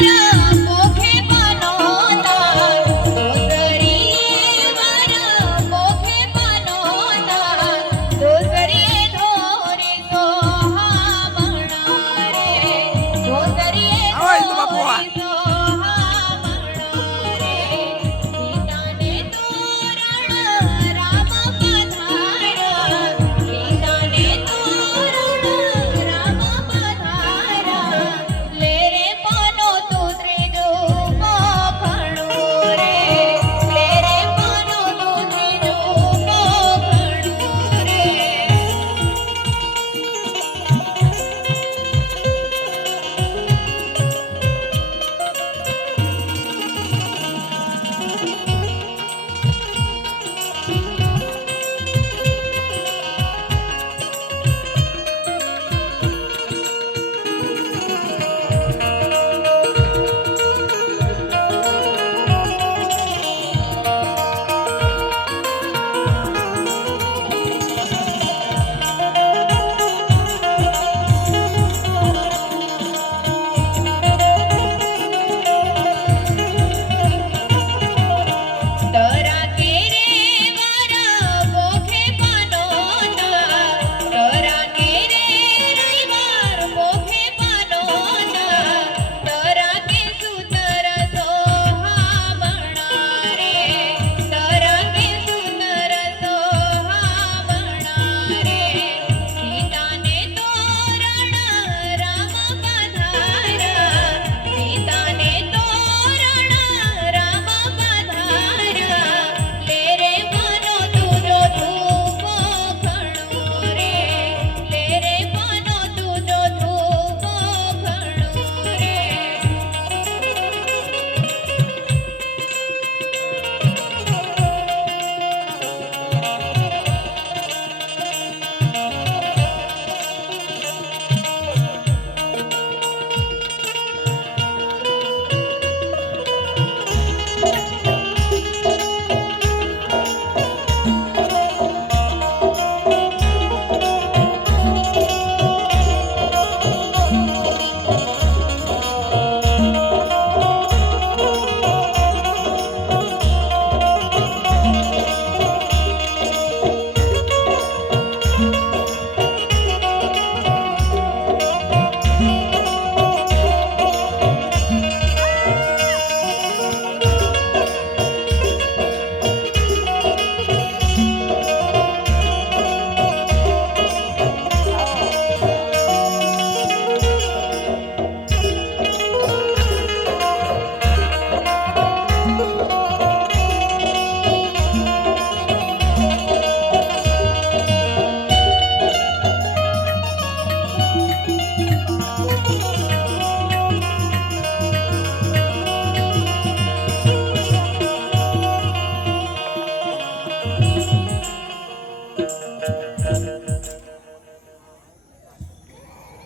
you. Música